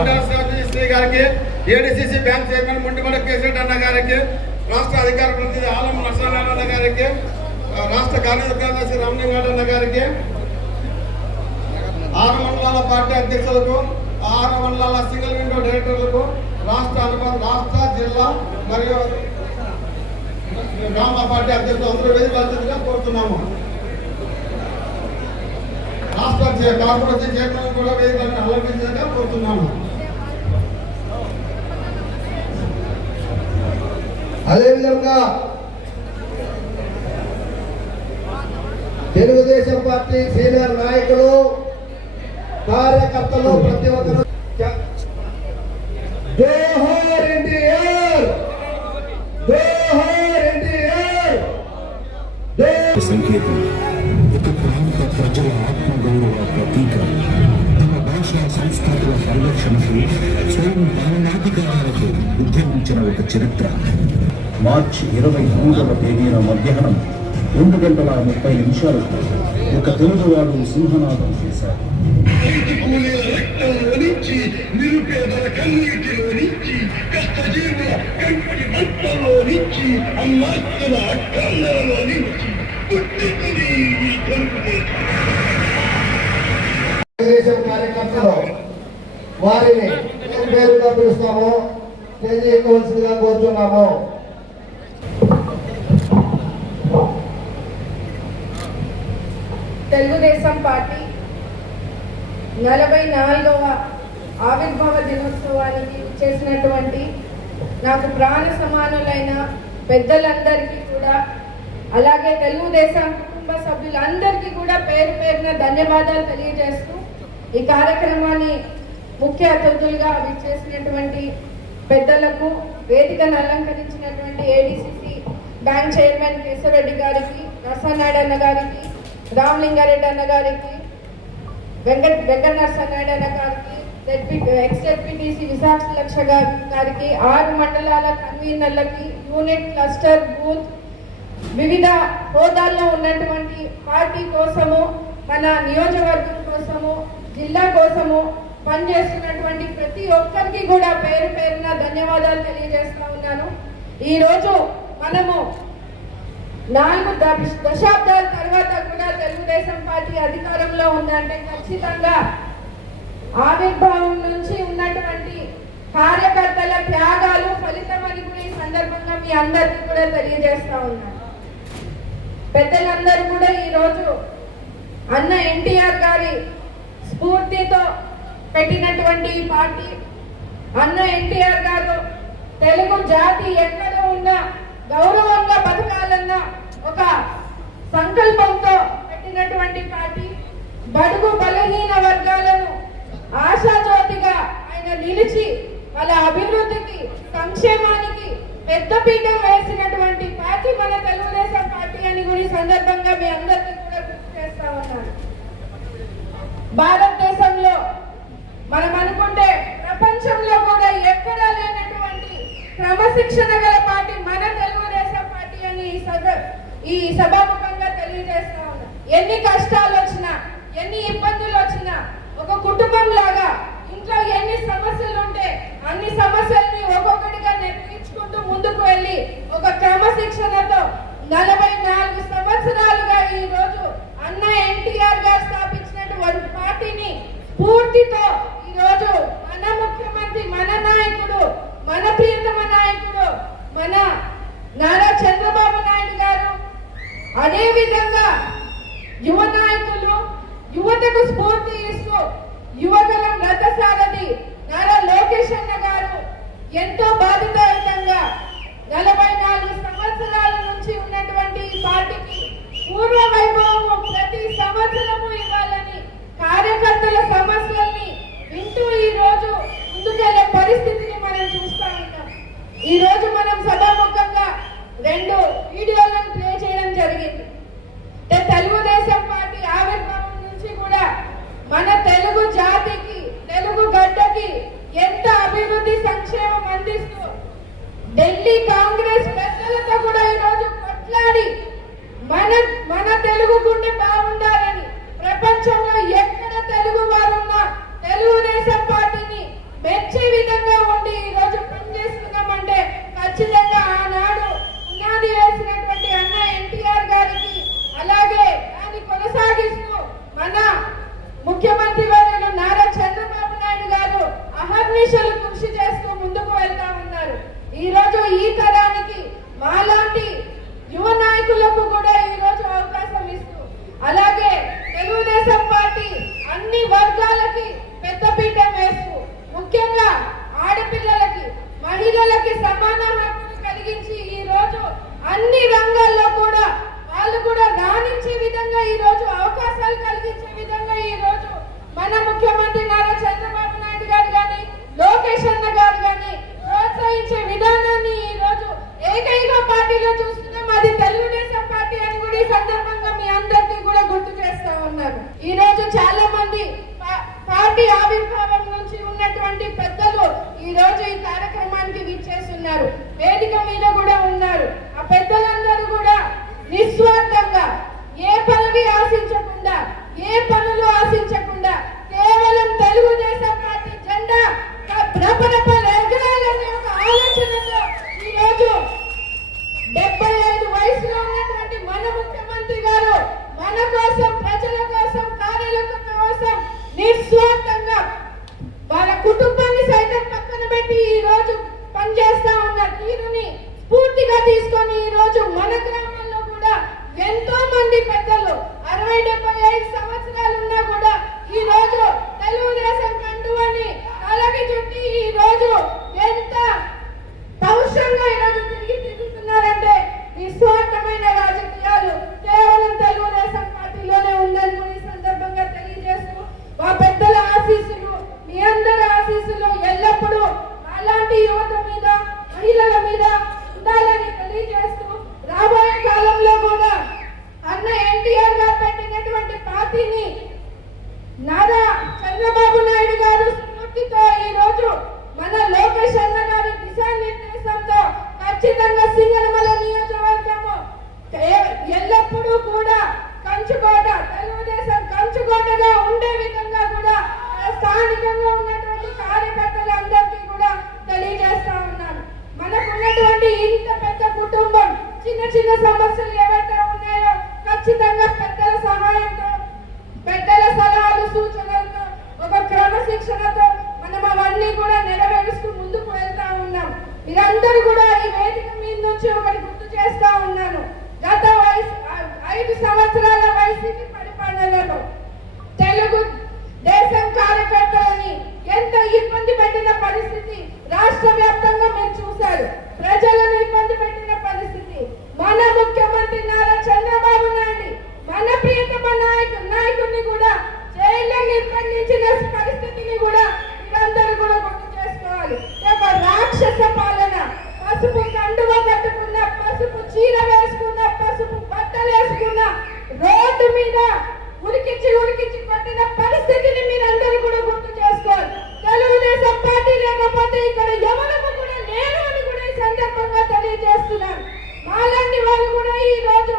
మండల శ్రీ గారికి, ADCC bank chairman ముండిమడ కేసరెడ్డి అన్న గారికి, రాష్ట్ర అధికార ప్రతినిధి ఆలం నరసింహారాయణ అన్న గారికి, రాష్ట్ర కార్యదర్శి రామలింగారెడ్డి అన్న గారికి, 6 మండలాల పార్టీ అధ్యక్షులకు, 6 మండలాల సింగిల్ విండో డైరెక్టర్లకు, రాష్ట్ర జిల్లా మరియు గ్రామ పార్టీ అధ్యక్షులు అందరూ వేదిక అధ్యక్షులుగా కోరుతున్నాము. రాష్ట్ర కార్పొరేషన్ చైర్మన్ కూడా వేదికలను అలంకరించగా కోరుతున్నాము. అదేవిధంగా తెలుగుదేశం పార్టీ సీనియర్ నాయకులు, కార్యకర్తలు ప్రతి ఒక్కరు జోహార్ ఎన్టీఆర్, జోహార్ ఎన్టీఆర్ సంకేతం. ఒక ప్రాంత ప్రజల ఆత్మగౌరవ ప్రతీక. తమ భాషా సంస్కృతుల పరిరక్షణకు, స్వయం పాలనాధికారాలకు ఉద్యమించిన ఒక చరిత్ర. మార్చి 23వ తేదీన మధ్యాహ్నం 2:30 ఒక తెలుగువాడు సింహనాదం చేశారు. నిరుపేదల కన్నీటిలో నుంచి, కష్టజీవుల కంటి మంటలో నుంచి, అమ్మాస్తుల అక్కల్లో నుంచి తెలుగుదేశం కార్యకర్తలు వారిని పేరుగా పిలుస్తాము, తెలియజేయవలసిందిగా కోరుతున్నాము. తెలుగుదేశం పార్టీ 44వ ఆవిర్భావ దినోత్సవానికి చేసినటువంటి నాకు ప్రాణ సమానులైన పెద్దలందరికీ కూడా, అలాగే తెలుగుదేశం కుటుంబ సభ్యులందరికీ కూడా పేరు పేరున ధన్యవాదాలు తెలియజేస్తూ, ఈ కార్యక్రమాన్ని ముఖ్య అతిథులుగా విచ్చేసినటువంటి పెద్దలకు, వేదికను అలంకరించినటువంటి ఏడీసీసీ బ్యాంక్ చైర్మన్ కేశవరెడ్డి గారికి, నరసనాయుడు అన్న గారికి, రామలింగారెడ్డి అన్న గారికి, వెంకట నరసనాయుడు అన్న గారికి, ఎక్స్-జెడ్పీటీసీ విశాఖ లక్ష గారికి, 6 మండలాల కన్వీనర్లకి, యూనిట్, క్లస్టర్, బూత్ వివిధ హోదాల్లో ఉన్నటువంటి పార్టీ కోసము, మన నియోజకవర్గం కోసము, జిల్లా కోసము పనిచేస్తున్నటువంటి ప్రతి ఒక్కరికి కూడా పేరు పేరున ధన్యవాదాలు తెలియజేస్తా ఉన్నాను. ఈరోజు మనము 4 దశాబ్దాల తర్వాత కూడా తెలుగుదేశం పార్టీ అధికారంలో ఉందంటే ఖచ్చితంగా ఆవిర్భావం నుంచి ఉన్నటువంటి కార్యకర్తల త్యాగాలు ఫలితమని కూడా ఈ సందర్భంగా మీ అందరికీ కూడా తెలియజేస్తా ఉన్నాను. పెద్దలందరూ కూడా ఈరోజు అన్న ఎన్టీఆర్ గారి స్ఫూర్తితో పెట్టినటువంటి ఈ పార్టీ, అన్న ఎన్టీఆర్ గారు తెలుగు జాతి ఎక్కడ ఉన్నా గౌరవంగా బతకాలన్న ఒక సంకల్పంతో పెట్టినటువంటి పార్టీ, బడుగు బలహీన వర్గాలను ఆశాజ్యోతిగా ఆయన నిలిచి వాళ్ళ అభివృద్ధికి, సంక్షేమానికి పెద్దపీఠం వేసినటువంటి పార్టీ మన తెలుగుదేశం పార్టీ అని కూడా ఈ సందర్భంగా మీ అందరికీ కూడా గుర్తు చేస్తా ఉన్నాను. భారతదేశంలో మనం అనుకుంటే ప్రపంచంలో కూడా ఎక్కడా లేనటువంటి క్రమశిక్షణ గల పార్టీ మన తెలుగుదేశం పార్టీ అని ఈ సభాముఖంగా తెలియజేస్తా ఉన్నా. ఎన్ని కష్టాలు వచ్చినా, ఎన్ని ఇబ్బందులు వచ్చినా, ఒక కుటుంబం లాగా ఇంట్లో ఎన్ని సమస్యలు ఉంటే అన్ని సమస్యల్ని ఒక్కొక్కటిగా నెరవేర్చుకుంటూ ముందుకు వెళ్ళి ఒక క్రమశిక్షణతో 44 సంవత్సరాలుగా ఈ రోజు అన్న ఎన్టీఆర్ గారు స్థాపించినటువంటి పార్టీని స్ఫూర్తితో ఈ రోజు మన ముఖ్యమంత్రి, మన నాయకుడు, మన ప్రియతమ నాయకుడు, మన నారా చంద్రబాబు నాయుడు గారు, అదే విధంగా యువ నాయకులు, యువతకు స్ఫూర్తి ఇస్తూ యువగలం రథసారథి నారా లోకేష్ అన్న గారు ఎంతో బాధ్యతాయుతంగా 44 సంవత్సరాల నుంచి ఉన్నటువంటి ఈ పార్టీకి పూర్వ వైభవము ప్రతి సంవత్సరము ఇవ్వాలని కార్యకర్తల సమస్యల్ని వింటూ ఈ రోజు ముందుకెళ్లే పరిస్థితిని మనం చూస్తా ఉంటాం. ఈ రోజు మనం సభాముఖంగా 2 వీడియోలను ప్లే చేయడం జరిగింది. తెలుగుదేశం పార్టీ ఆవిర్భావం నుంచి కూడా మన తెలుగు జాతికి, తెలుగు గడ్డకి ఎంత అభివృద్ధి సంక్షేమం అందిస్తూ ఢిల్లీ కాంగ్రెస్ పెద్దలతో కూడా ఈ రోజు కొట్లాడి మన తెలుగు గుండె బాగుండాలని, ప్రపంచంలో ఎక్కడ తెలుగు వారున్నా తెలుగుదేశం పార్టీని అహర్నిశలు కృషి చేస్తూ ముందుకు వెళ్తా ఉన్నారు. ఈ రోజు ఈ తరానికి మాలాంటి యువ నాయకులకు కూడా ఈ రోజు అవకాశం ఇస్తూ, అలాగే తెలుగుదేశం పార్టీ అన్ని వర్గాలకి పెద్దపీట వేస్తూ, ముఖ్యంగా ఆడపిల్లలకి మహిళలకి సమాన హక్కులు కలిగించి ఈ రోజు అన్ని రంగాల్లో కూడా వాళ్ళు కూడా రాణించే విధంగా ఈ రోజు అవకాశాలు కలిగించే విధంగా ఈ రోజు మన ముఖ్యమంత్రి నారా చంద్రబాబు నాయుడు గారు కానీ లోకేష్ అన్న గారు కానీ ప్రోత్సహించే విధానాన్ని ఈ రోజు ఏకైక పార్టీలో చూస్తున్నాం. అది తెలుగుదేశం పార్టీ అని కూడా ఈ సందర్భంగా మీ అందరికీ కూడా గుర్తు చేస్తా ఉన్నారు. ఈ రోజు చాలా మంది పార్టీ ఆవిర్భావం నుంచి ఉన్నటువంటి పెద్దలు ఈ రోజు ఈ కార్యక్రమానికి విచ్చేస్తున్నారు, వేదిక మీద కూడా ఉన్నారు. ఆ పెద్దలందరూ కూడా నిస్వార్థంగా ఏ పదవి ఆశించకుండా ఏ పనులు ఆశించకుండా కేవలం తెలుగుదేశం పార్టీ జెండా ఎగరాలనే ఒక ఆలోచనతో ఈ రోజు 75 వయసులో ఉన్నటువంటి మన ముఖ్యమంత్రి గారు మన కోసం, ప్రజల కోసం, కార్యకర్తల కోసం నిస్వార్థంగా వాళ్ళ కుటుంబాన్ని సైతం పక్కన పెట్టి ఈ రోజు పనిచేస్తా ఉన్న తీరుని స్ఫూర్తిగా తీసుకొని ఈ రోజు మన గ్రామంలో కూడా ఎంతో మంది పెద్దలు 60-75 సంవత్సరాలు ఉన్నా కూడా ఈ రోజు తెలుగుదేశం కండువాని అలాగే చుట్టి ఈ రోజు ఎంత పౌరుషంగా ఈ రోజు తిరుగుతున్నారంటే నిస్వార్థమైన రాజకీయాలు కేవలం తెలుగుదేశం పార్టీలోనే ఉందని కూడా ఈ సందర్భంగా తెలియజేస్తూ, మా పెద్దల ఆశీస్సులు, మీ అందరి ఆశీస్సులు ఎల్లప్పుడూ అలాంటి యువత మీద, మహిళల మీద ఉండాలని తెలియజేస్తూ, రాబోయే కాలంలో కూడా అన్న ఎన్టీఆర్ గారు పెట్టినటువంటి పార్టీని నారా చంద్రబాబు నాయుడు గారు స్ఫూర్తితో ఈ రోజు మన లోకేష్ అన్న గారి దిశానిర్దేశంతో ఖచ్చితంగా సింగనమల నియోజకవర్గము ఎల్లప్పుడూ కూడా కంచుకోట, తెలుగుదేశం కంచుకోటగా ఉండే విధంగా కూడా స్థానికంగా ఉన్నటువంటి కార్యకర్తలందరికీ కూడా తెలియజేస్తా ఉన్నాను. మనకున్నటువంటి ఇంత పెద్ద కుటుంబం చిన్న చిన్న సమస్యలు ఏవైతే ఉన్నాయో ఖచ్చితంగా పెద్దల సహాయంతో, పెద్దల సలహాలు సూచనలతో, ఒక క్రమశిక్షణతో మనం అవన్నీ కూడా నెరవేరుస్తూ ముందుకు వెళ్తా ఉన్నాం. మీరందరూ కూడా ఈ వేదిక మీద నుంచి ఒకటి గుర్తు చేస్తా ఉన్నాను. గత 5 సంవత్సరాల వైసీపీ పరిపాలనలో తెలుగు దేశం కార్యకర్తలని ఎంత ఇబ్బంది పెట్టిన పరిస్థితి రాష్ట్ర వ్యాప్తంగా మీరు చూశారు. ప్రజలను ఇబ్బంది పెట్టిన పరిస్థితి మన ముఖ్యమంత్రి నారా చంద్రబాబు నాయుడు మన ప్రియతమ నాయకుడిని కూడా జైల్లో నిర్బంధించిన పరిస్థితిని కూడా మీరందరూ కూడా గుర్తు చేసుకోవాలి. ఒక రాక్షస పాలన, పసుపు కండువ కట్టుకున్న, పసుపు చీర వేసుకున్న, పసుపు బట్టలు వేసుకున్న, రోడ్డు మీద ఉరికించి కొట్టిన పరిస్థితిని మీరందరూ కూడా గుర్తు చేసుకోవాలి. తెలుగుదేశం పార్టీ లేకపోతే ఇక్కడ ఎవరికి కూడా లేరు అని కూడా ఈ సందర్భంగా తెలియజేస్తున్నాను. మాలాంటి వాళ్ళు కూడా ఈ రోజు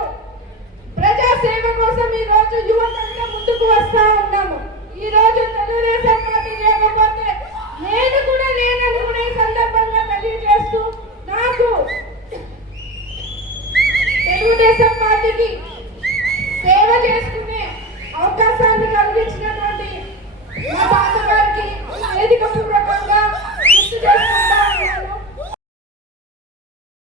ప్రజాసేవ కోసం ఈ రోజు యువతంగా ముందుకు వస్తా ఉన్నాము. ఈ రోజు తెలుగుదేశం పార్టీ లేకపోతే నేను కూడా లేనని కూడా ఈ సందర్భంగా తెలియజేస్తూ, నాకు తెలుగుదేశం పార్టీకి సేవ చేస్తూ